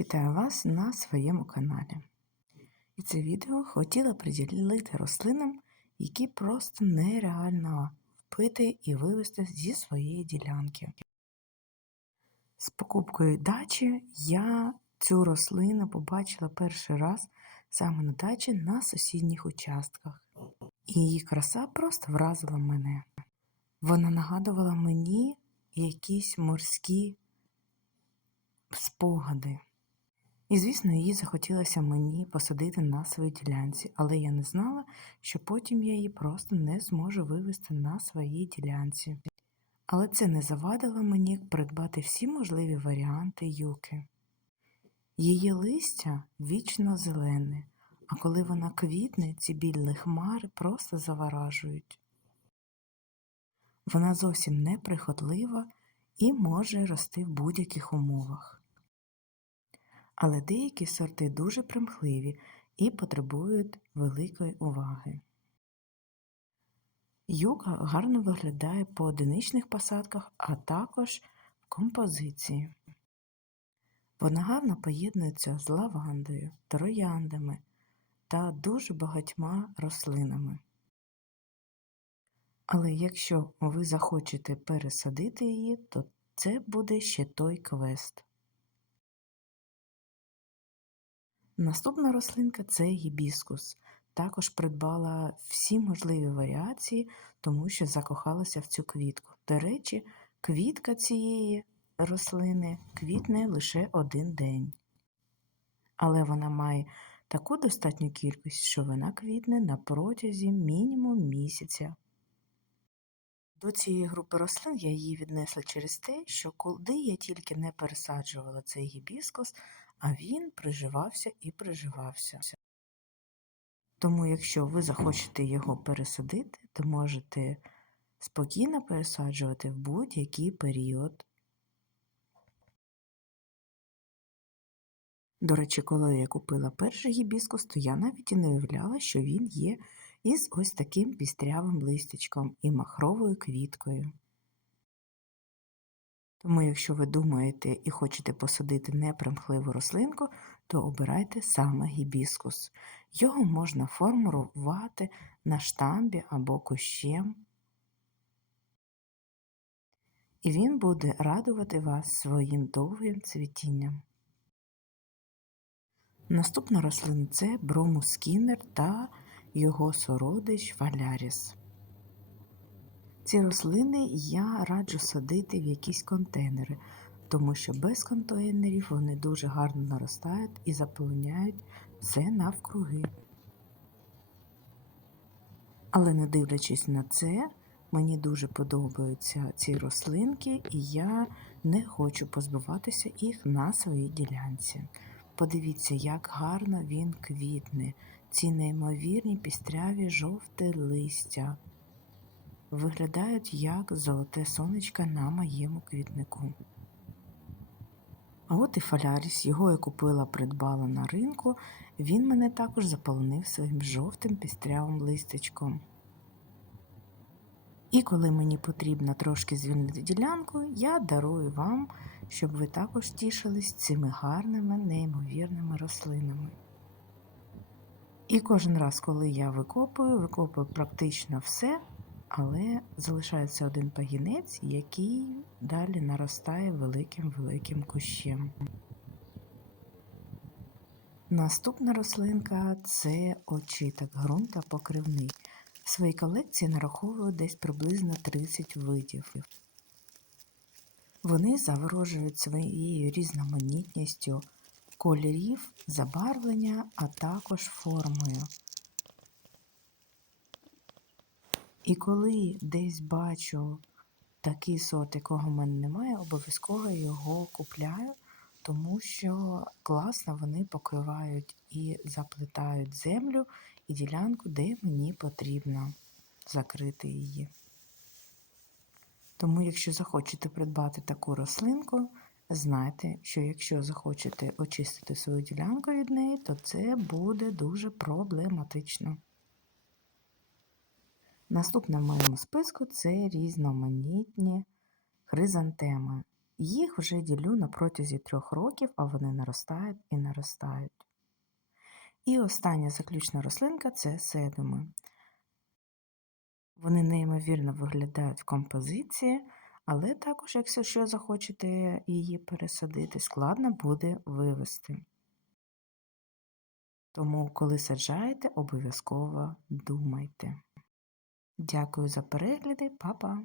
Вітаю вас на своєму каналі. І це відео хотіла приділити рослинам, які просто нереально впити і вивезти зі своєї ділянки. З покупкою дачі я цю рослину побачила перший раз саме на дачі на сусідніх участках. І її краса просто вразила мене. Вона нагадувала мені якісь морські спогади. І, звісно, її захотілося мені посадити на своїй ділянці, але я не знала, що потім я її просто не зможу вивезти на своїй ділянці. Але це не завадило мені придбати всі можливі варіанти юки. Її листя вічно зелене, а коли вона квітне, ці білі хмари просто заворажують. Вона зовсім неприхотлива і може рости в будь-яких умовах. Але деякі сорти дуже примхливі і потребують великої уваги. Юка гарно виглядає по одиничних посадках, а також в композиції. Вона гарно поєднується з лавандою, трояндами та дуже багатьма рослинами. Але якщо ви захочете пересадити її, то це буде ще той квест. Наступна рослинка це гібіскус. Також придбала всі можливі варіації, тому що закохалася в цю квітку. До речі, квітка цієї рослини квітне лише один день. Але вона має таку достатню кількість, що вона квітне на протязі мінімум місяця. До цієї групи рослин я її віднесла через те, що коли я тільки не пересаджувала цей гібіскус, а він приживався і приживався. Тому, якщо ви захочете його пересадити, то можете спокійно пересаджувати в будь-який період. До речі, коли я купила перший гібіскус, то я навіть і не уявляла, що він є із ось таким пістрявим листячком і махровою квіткою. Тому, якщо ви думаєте і хочете посадити непримхливу рослинку, то обирайте саме гібіскус. Його можна формувати на штамбі або кущем, і він буде радувати вас своїм довгим цвітінням. Наступна рослина це бромускінер та його сородич валяріс. Ці рослини я раджу садити в якісь контейнери, тому що без контейнерів вони дуже гарно наростають і заповняють все навкруги. Але не дивлячись на це, мені дуже подобаються ці рослинки, і я не хочу позбуватися їх на своїй ділянці. Подивіться, як гарно він квітне, ці неймовірні пістряві жовте листя виглядають як золоте сонечко на моєму квітнику. А от і фаляріс, його я купила, придбала на ринку, він мене також заполонив своїм жовтим пістрявим листячком. І коли мені потрібно трошки звільнити ділянку, я дарую вам, щоб ви також тішились цими гарними, неймовірними рослинами. І кожен раз, коли я викопую, викопую практично все, але залишається один пагінець, який далі наростає великим-великим кущем. Наступна рослинка це очиток ґрунта покривний. В своїй колекції нараховую десь приблизно 30 видів. Вони заворожують своєю різноманітністю кольорів, забарвлення, а також формою. І коли десь бачу такий сорт, якого в мене немає, обов'язково його купляю, тому що класно вони покривають і заплетають землю і ділянку, де мені потрібно закрити її. Тому, якщо захочете придбати таку рослинку, знайте, що якщо захочете очистити свою ділянку від неї, то це буде дуже проблематично. Наступне в моєму списку це різноманітні хризантеми. Їх вже ділю на протязі трьох років, а вони наростають і наростають. І остання заключна рослинка це седуми. Вони неймовірно виглядають в композиції, але також, якщо що захочете її пересадити, складно буде вивести. Тому, коли саджаєте, обов'язково думайте. Дякую за перегляди, па-па!